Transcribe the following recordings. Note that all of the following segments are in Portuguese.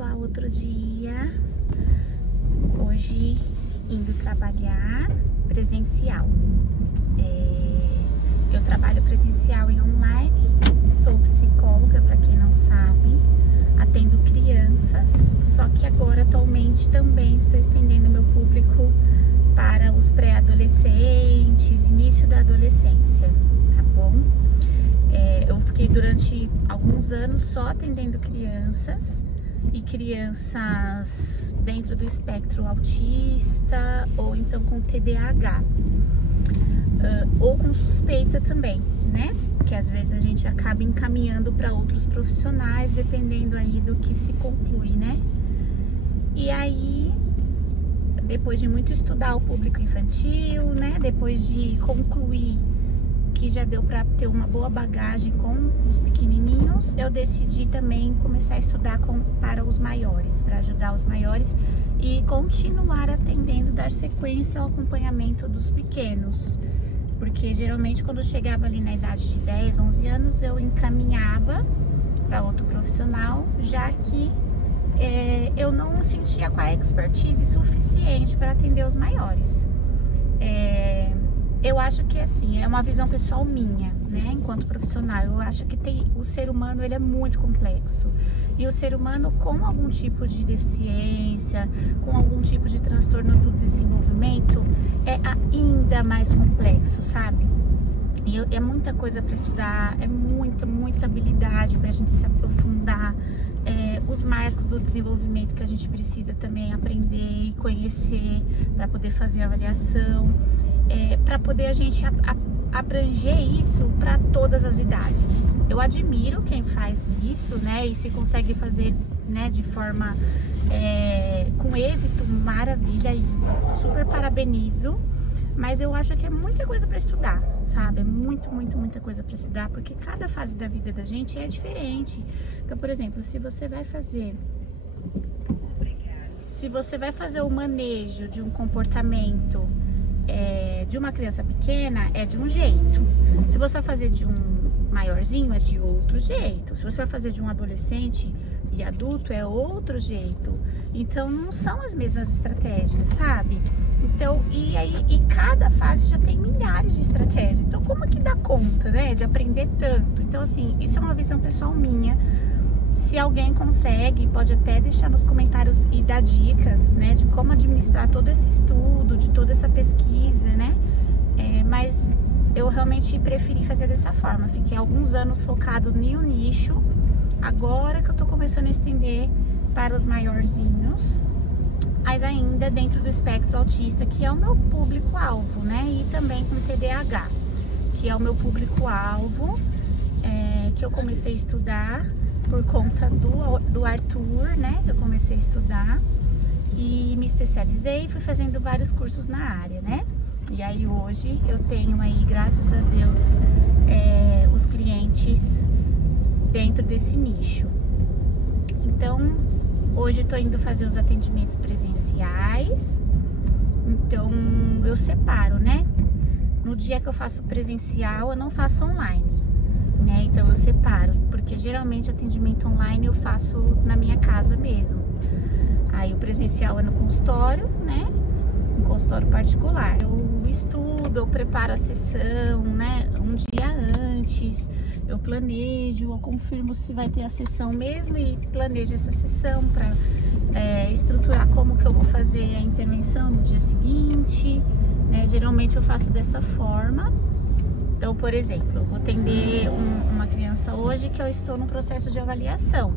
pessoal, outro dia. Hoje indo trabalhar presencial. Eu trabalho presencial e online, sou psicóloga, para quem não sabe, atendo crianças, só que agora atualmente também estou estendendo meu público para os pré-adolescentes, início da adolescência, tá bom? Eu fiquei durante alguns anos só atendendo crianças e crianças dentro do espectro autista ou então com TDAH, ou com suspeita também, né? Que às vezes a gente acaba encaminhando para outros profissionais, dependendo aí do que se conclui, né? E aí, depois de muito estudar o público infantil, né? Depois de concluir que já deu para ter uma boa bagagem com os pequenininhos, eu decidi também começar a estudar para os maiores, para ajudar os maiores e continuar atendendo, dar sequência ao acompanhamento dos pequenos. Porque geralmente quando eu chegava ali na idade de 10, 11 anos, eu encaminhava para outro profissional, já que eu não me sentia com a expertise suficiente para atender os maiores. Eu acho que assim, é uma visão pessoal minha, né, enquanto profissional. Eu acho que o ser humano, ele é muito complexo. E o ser humano com algum tipo de deficiência, com algum tipo de transtorno do desenvolvimento, é ainda mais complexo, sabe? E é muita coisa para estudar, é muita habilidade para a gente se aprofundar. Os marcos do desenvolvimento que a gente precisa também aprender e conhecer para poder fazer a avaliação. Para poder a gente abranger isso para todas as idades. Eu admiro quem faz isso, né, e se consegue fazer, né, de forma com êxito, maravilha, e super parabenizo. Mas eu acho que é muita coisa para estudar, sabe? É muita coisa para estudar, porque cada fase da vida da gente é diferente. Então, por exemplo, se você vai fazer o manejo de um comportamento de uma criança pequena, é de um jeito. Se você vai fazer de um maiorzinho, é de outro jeito. Se você vai fazer de um adolescente e adulto, é outro jeito. Então não são as mesmas estratégias, sabe? Então, e cada fase já tem milhares de estratégias. Então como é que dá conta, né, de aprender tanto? Então assim, isso é uma visão pessoal minha. Se alguém consegue, pode até deixar nos comentários e dar dicas, né, de como administrar todo esse estudo, de toda essa pesquisa, né? Mas eu realmente preferi fazer dessa forma. Fiquei alguns anos focado em um nicho. Agora que eu tô começando a estender para os maiorzinhos, mas ainda dentro do espectro autista, que é o meu público-alvo, né? E também com TDAH, que é o meu público-alvo, que eu comecei a estudar por conta do Arthur, né? Eu comecei a estudar e me especializei e fui fazendo vários cursos na área, né? E aí hoje eu tenho aí, graças a Deus, os clientes dentro desse nicho. Então, hoje eu tô indo fazer os atendimentos presenciais. Então, eu separo, né? No dia que eu faço presencial, eu não faço online, né? Então eu separo, porque geralmente atendimento online eu faço na minha casa mesmo. Aí o presencial é no consultório, né? Um consultório particular. Eu estudo, eu preparo a sessão, né? Um dia antes, eu planejo, eu confirmo se vai ter a sessão mesmo e planejo essa sessão para estruturar como que eu vou fazer a intervenção no dia seguinte, né? Geralmente eu faço dessa forma. Então, por exemplo, eu vou atender uma criança hoje que eu estou no processo de avaliação.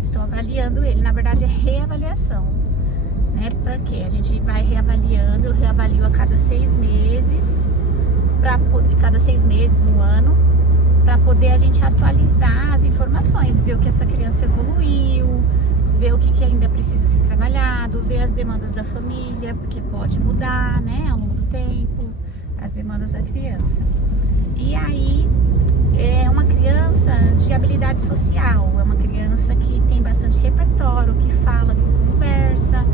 Estou avaliando ele, na verdade é reavaliação, né? Porque a gente vai reavaliando, eu reavalio a cada 6 meses, cada 6 meses, um ano, para poder a gente atualizar as informações, ver o que essa criança evoluiu, ver o que ainda precisa ser trabalhado, ver as demandas da família, porque pode mudar, né, ao longo do tempo, as demandas da criança. E aí, é uma criança de habilidade social, é uma criança que tem bastante repertório, que fala, que conversa,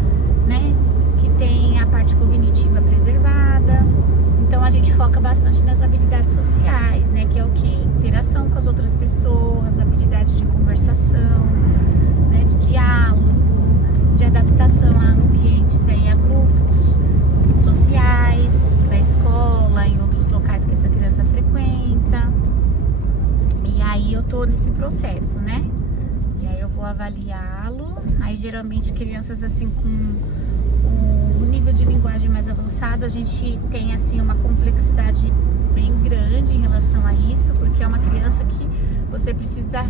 né, que tem a parte cognitiva preservada. Então a gente foca bastante nas habilidades sociais, né, que é o que? Interação com as outras pessoas, habilidade de conversação, né, de diálogo. avaliá-lo. Aí geralmente crianças assim com o nível de linguagem mais avançado, a gente tem assim uma complexidade bem grande em relação a isso, porque é uma criança que você precisa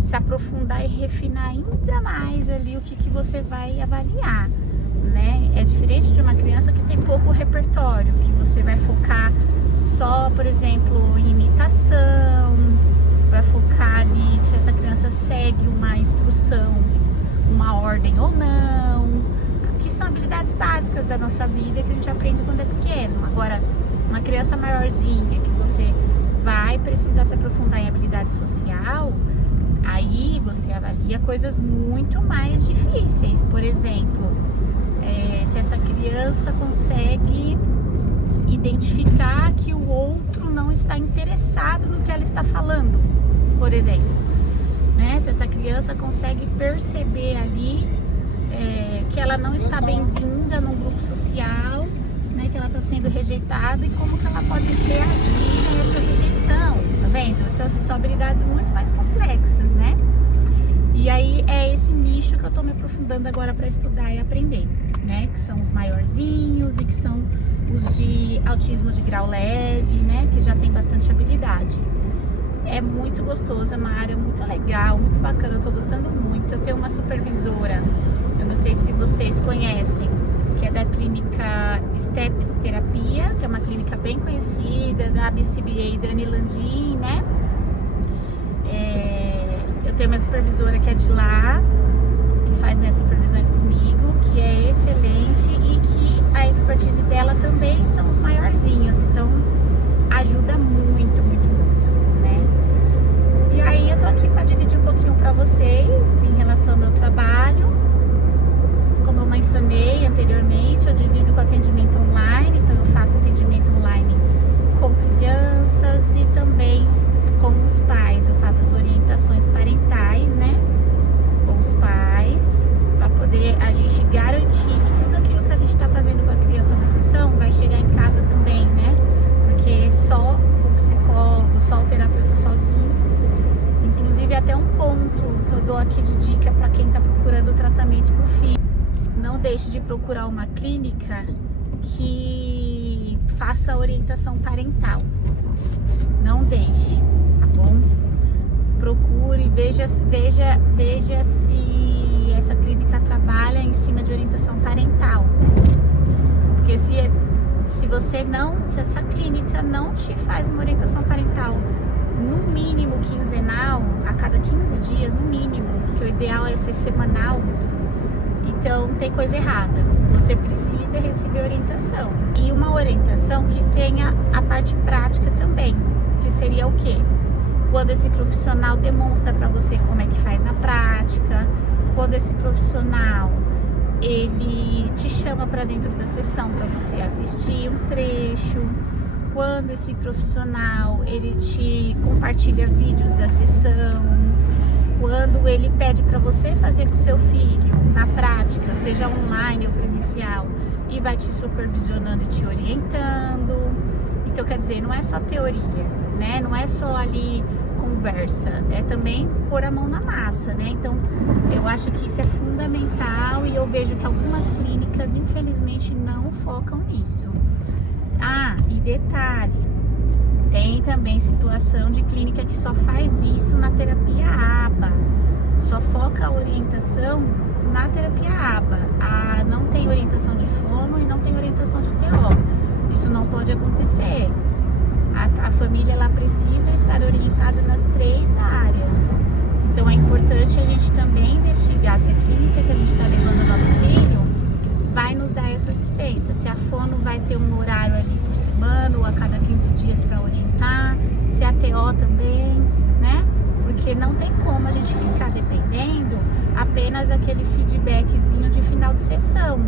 se aprofundar e refinar ainda mais ali o que você vai avaliar, né? É diferente de uma criança que tem pouco repertório, que você vai focar só, por exemplo, em imitação, vai focar ali se essa criança segue uma instrução, uma ordem ou não, que são habilidades básicas da nossa vida que a gente aprende quando é pequeno. Agora, uma criança maiorzinha que você vai precisar se aprofundar em habilidade social, aí você avalia coisas muito mais difíceis. Por exemplo, se essa criança consegue identificar que o outro não está interessado no que ela está falando, por exemplo, né? Se essa criança consegue perceber ali que ela não está bem-vinda num grupo social, né? Que ela está sendo rejeitada e como que ela pode reagir a essa rejeição, tá vendo? Então, essas são habilidades muito mais complexas, né? E aí é esse nicho que eu tô me aprofundando agora para estudar e aprender, né? Que são os maiorzinhos e que são os de autismo de grau leve, né? Que já tem bastante habilidade. É muito gostoso, é uma área muito legal, muito bacana, eu tô gostando muito. Eu tenho uma supervisora, eu não sei se vocês conhecem, que é da clínica Steps Terapia, que é uma clínica bem conhecida, da BCBA Dani Landim, né? Eu tenho minha supervisora que é de lá, que faz minhas supervisões comigo, que é excelente e que a expertise dela também são os maiorzinhos, então ajuda muito, muito, muito, né? E aí eu tô aqui para dividir um pouquinho para vocês em relação ao meu trabalho. Como eu mencionei anteriormente, eu divido com atendimento online, então eu faço atendimento online com crianças e também com os pais. Eu faço as orientações parentais, né, com os pais, para poder a gente garantir que tudo aquilo que a gente está fazendo com a criança na sessão vai chegar em casa também, né, porque só o psicólogo, só o terapeuta sozinho, inclusive até um ponto que eu dou aqui de dica para quem está procurando tratamento para o filho: não deixe de procurar uma clínica que faça orientação parental. Não deixe, tá bom? Procure, veja se essa clínica trabalha em cima de orientação parental. Porque se essa clínica não te faz uma orientação parental, no mínimo quinzenal, a cada 15 dias, no mínimo, porque o ideal é ser semanal, então tem coisa errada. Você precisa receber orientação. E uma orientação que tenha a parte prática também, que seria o quê? Quando esse profissional demonstra para você como é que faz na prática, quando esse profissional ele te chama para dentro da sessão para você assistir um trecho, quando esse profissional ele te compartilha vídeos da sessão, quando ele pede para você fazer com seu filho na prática, seja online ou presencial, e vai te supervisionando e te orientando. Então, quer dizer, não é só teoria, né? Não é só ali conversa, é também pôr a mão na massa, né? Então, eu acho que isso é fundamental e eu vejo que algumas clínicas, infelizmente, não focam nisso. Ah, e detalhe, tem também situação de clínica que só faz isso na terapia ABA, só foca a orientação na terapia ABA. Não tem orientação de fono e não tem orientação de TO. Isso não pode acontecer. A família ela precisa estar orientada nas 3 áreas. Então é importante a gente também investigar se a clínica que a gente está levando o nosso filho vai nos dar essa assistência, se a fono vai ter um horário ali por semana ou a cada 15 dias para orientar, se a TO também, né? Porque não tem como a gente ficar dependendo apenas daquele feedbackzinho de final de sessão,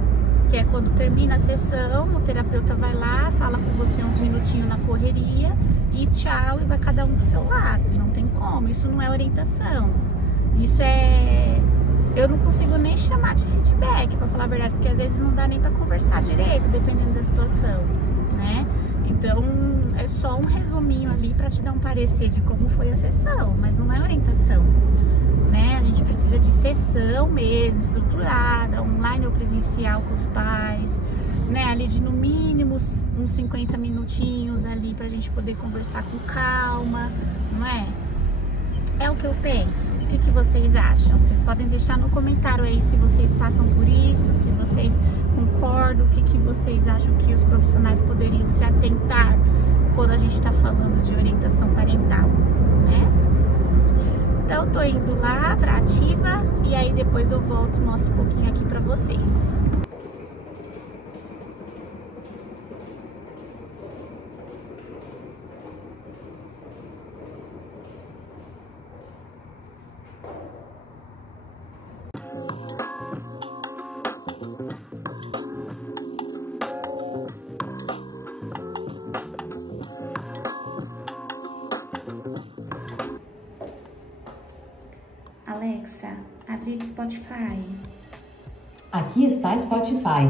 que é quando termina a sessão, o terapeuta vai lá, fala com você uns minutinhos na correria e tchau, e vai cada um pro seu lado. Não tem como, isso não é orientação. Isso é... eu não consigo nem chamar de feedback, pra falar a verdade, porque às vezes não dá nem pra conversar direito, dependendo da situação, né? Então, é só um resuminho ali pra te dar um parecer de como foi a sessão, mas não é orientação, né? A gente precisa de sessão mesmo, estruturada, online ou presencial com os pais, né? Ali de no mínimo uns 50 minutinhos ali pra gente poder conversar com calma, não é? É o que eu penso. O que vocês acham? Vocês podem deixar no comentário aí se vocês passam por isso, se vocês concordam, o que vocês acham que os profissionais poderiam se atentar quando a gente está falando de orientação parental, né? Então, eu tô indo lá pra Ativa e aí depois eu volto e mostro um pouquinho aqui pra vocês. Alexa, abre Spotify. Aqui está Spotify.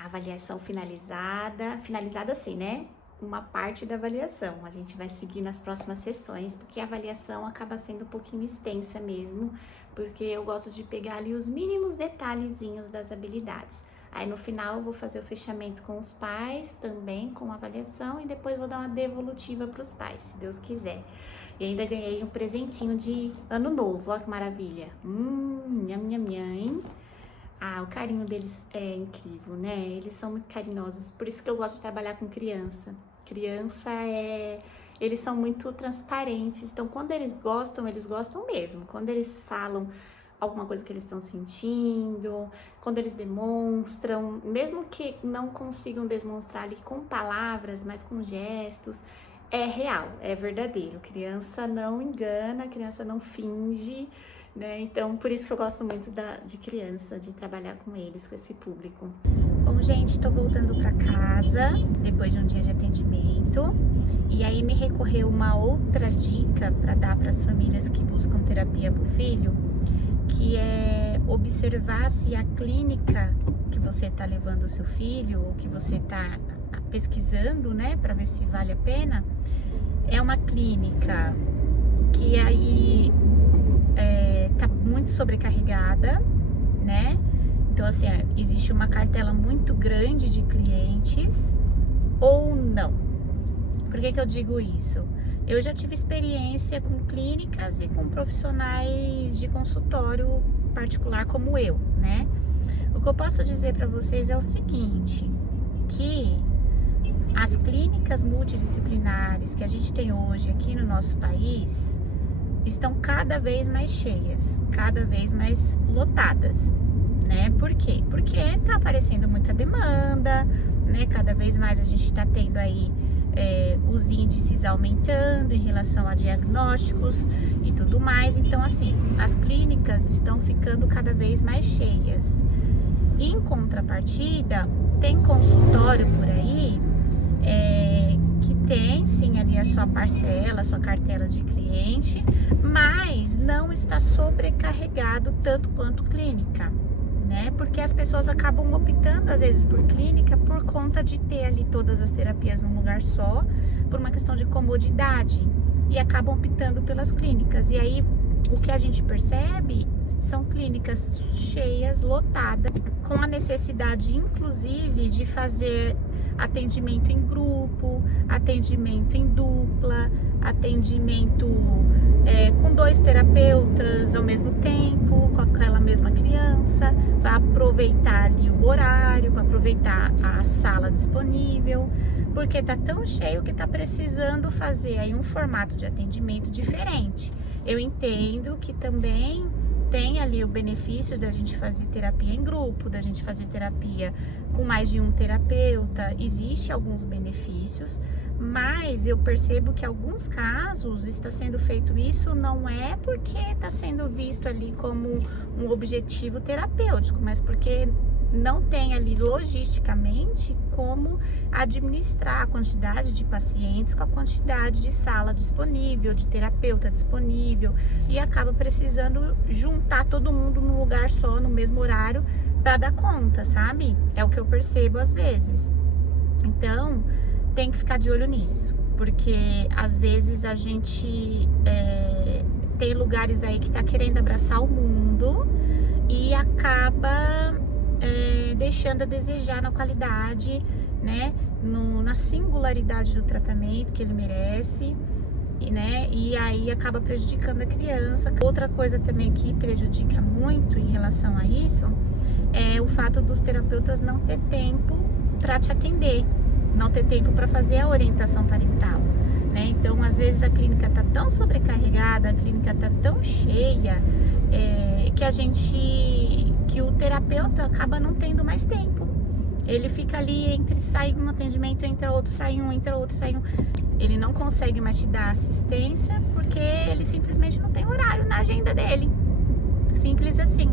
Avaliação finalizada assim, né? Uma parte da avaliação. A gente vai seguir nas próximas sessões, porque a avaliação acaba sendo um pouquinho extensa mesmo, porque eu gosto de pegar ali os mínimos detalhezinhos das habilidades. Aí no final eu vou fazer o fechamento com os pais, também com a avaliação, e depois vou dar uma devolutiva para os pais, se Deus quiser. E ainda ganhei um presentinho de ano novo, olha que maravilha. Nham. Ah, o carinho deles é incrível, né? Eles são muito carinhosos, por isso que eu gosto de trabalhar com criança. Eles são muito transparentes, então quando eles gostam mesmo. Quando eles falam alguma coisa que eles estão sentindo, quando eles demonstram, mesmo que não consigam demonstrar ali com palavras, mas com gestos, é real, é verdadeiro. Criança não engana, criança não finge, né? Então, por isso que eu gosto muito de criança, de trabalhar com eles, com esse público. Bom, gente, tô voltando pra casa, depois de um dia de atendimento, e aí me recorreu uma outra dica para dar para as famílias que buscam terapia pro filho, que é observar se a clínica que você tá levando o seu filho, ou que você tá pesquisando, né, para ver se vale a pena, é uma clínica que aí tá muito sobrecarregada, né? Então, assim, existe uma cartela muito grande de clientes ou não. Por que eu digo isso? Eu já tive experiência com clínicas e com profissionais de consultório particular como eu, né? O que eu posso dizer para vocês é o seguinte, que as clínicas multidisciplinares que a gente tem hoje aqui no nosso país estão cada vez mais cheias, cada vez mais lotadas, né? Por quê? Porque tá aparecendo muita demanda, né? Cada vez mais a gente tá tendo aí os índices aumentando em relação a diagnósticos e tudo mais. Então, assim, as clínicas estão ficando cada vez mais cheias. Em contrapartida, tem consultório por aí que tem sim ali a sua parcela, a sua cartela de cliente, mas não está sobrecarregado tanto quanto clínica, né? Porque as pessoas acabam optando às vezes por clínica por conta de ter ali todas as terapias num lugar só, por uma questão de comodidade, e acabam optando pelas clínicas. E aí o que a gente percebe são clínicas cheias, lotadas, com a necessidade inclusive de fazer atendimento em grupo, atendimento em dupla, atendimento com 2 terapeutas ao mesmo tempo, com aquela mesma criança, para aproveitar ali o horário, para aproveitar a sala disponível, porque tá tão cheio que tá precisando fazer aí um formato de atendimento diferente. Eu entendo que também tem ali o benefício da gente fazer terapia em grupo, da gente fazer terapia com mais de um terapeuta, existe alguns benefícios, mas eu percebo que em alguns casos está sendo feito isso não é porque está sendo visto ali como um objetivo terapêutico, mas porque não tem ali logisticamente como administrar a quantidade de pacientes com a quantidade de sala disponível, de terapeuta disponível, e acaba precisando juntar todo mundo num lugar só, no mesmo horário, para dar conta, sabe? É o que eu percebo às vezes. Então, tem que ficar de olho nisso, porque às vezes a gente tem lugares aí que tá querendo abraçar o mundo e acaba deixando a desejar na qualidade, né, na singularidade do tratamento que ele merece, e aí acaba prejudicando a criança. Outra coisa também que prejudica muito em relação a isso é o fato dos terapeutas não ter tempo para te atender, não ter tempo para fazer a orientação parental, né? Então, às vezes a clínica tá tão sobrecarregada, a clínica tá tão cheia, que o terapeuta acaba não tendo mais tempo. Ele fica ali sai um atendimento, entra outro, sai um, entra outro, sai um. Ele não consegue mais te dar assistência porque ele simplesmente não tem horário na agenda dele. Simples assim,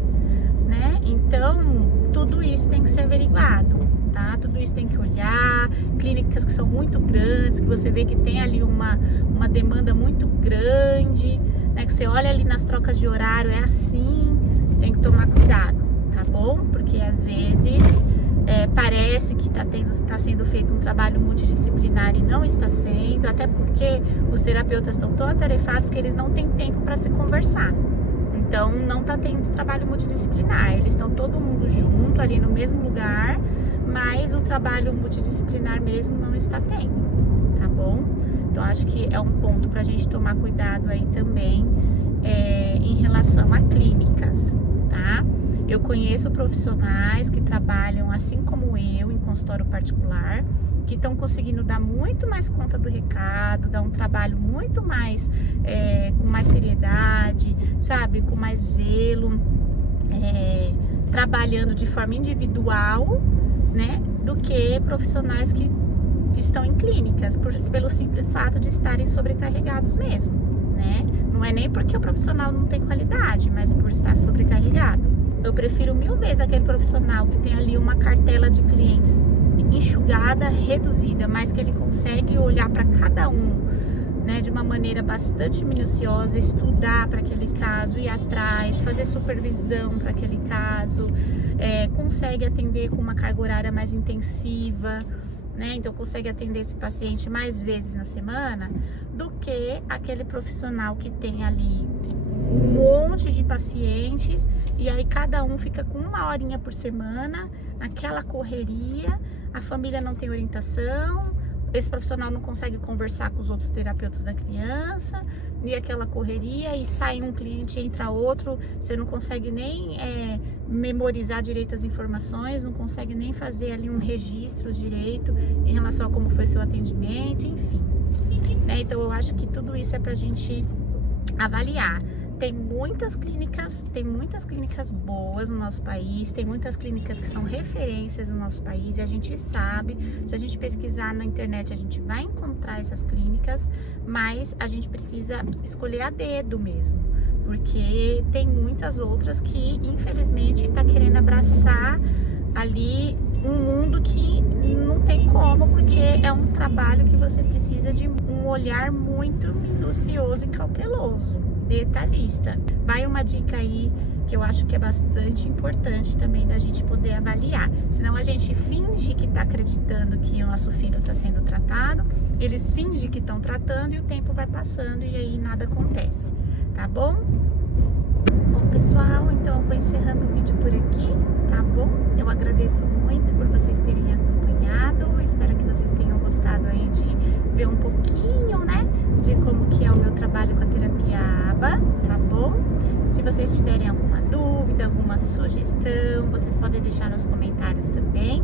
né? Então, tudo isso tem que ser averiguado, tá? Tudo isso tem que olhar. Clínicas que são muito grandes, que você vê que tem ali uma demanda muito grande, né? Que você olha ali nas trocas de horário, é assim, tem que tomar cuidado, tá bom? Porque às vezes parece que está sendo feito um trabalho multidisciplinar e não está sendo, até porque os terapeutas estão tão atarefados que eles não têm tempo para se conversar. Então não está tendo trabalho multidisciplinar, eles estão todo mundo junto ali no mesmo lugar, mas o trabalho multidisciplinar mesmo não está tendo, tá bom? Então acho que é um ponto para a gente tomar cuidado aí também em relação a clínicas, tá? Eu conheço profissionais que trabalham assim como eu em consultório particular, que estão conseguindo dar muito mais conta do recado, dar um trabalho muito mais com mais seriedade, sabe, com mais zelo, trabalhando de forma individual, né, do que profissionais que estão em clínicas, pelo simples fato de estarem sobrecarregados mesmo, né? Não é nem porque o profissional não tem qualidade, mas por estar sobrecarregado. Eu prefiro 1000 vezes aquele profissional que tem ali uma cartela de clientes enxugada, reduzida, mas que ele consegue olhar para cada um, né, de uma maneira bastante minuciosa, estudar para aquele caso, ir atrás, fazer supervisão para aquele caso, consegue atender com uma carga horária mais intensiva, né? Então consegue atender esse paciente mais vezes na semana do que aquele profissional que tem ali um monte de pacientes e aí cada um fica com 1 horinha por semana, naquela correria, a família não tem orientação, esse profissional não consegue conversar com os outros terapeutas da criança, e aquela correria, e sai um cliente, entra outro, você não consegue nem memorizar direito as informações, não consegue nem fazer ali um registro direito em relação a como foi seu atendimento, enfim, né? Então eu acho que tudo isso é pra gente avaliar. Tem muitas clínicas boas no nosso país, tem muitas clínicas que são referências no nosso país e a gente sabe, se a gente pesquisar na internet a gente vai encontrar essas clínicas, mas a gente precisa escolher a dedo mesmo, porque tem muitas outras que infelizmente tá querendo abraçar ali um mundo que não tem como, porque é um trabalho que você precisa de um olhar muito minucioso e cauteloso, detalhista. Vai uma dica aí que eu acho que é bastante importante também da gente poder avaliar. Senão a gente finge que está acreditando que o nosso filho está sendo tratado, eles fingem que estão tratando e o tempo vai passando e aí nada acontece, tá bom? Bom, pessoal, então eu vou encerrando o vídeo por aqui, tá bom? Eu agradeço muito por vocês terem acompanhado, espero que vocês tenham gostado aí de ver um pouquinho, né, de como que é o meu trabalho com a terapia ABA, tá bom? Se vocês tiverem alguma dúvida, alguma sugestão, vocês podem deixar nos comentários também.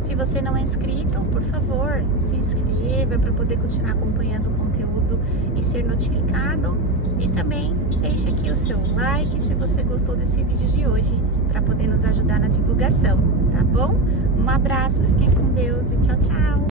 Se você não é inscrito, por favor, se inscreva para poder continuar acompanhando o conteúdo e ser notificado. E também deixe aqui o seu like se você gostou desse vídeo de hoje, para poder nos ajudar na divulgação, tá bom? Um abraço, fiquem com Deus e tchau, tchau!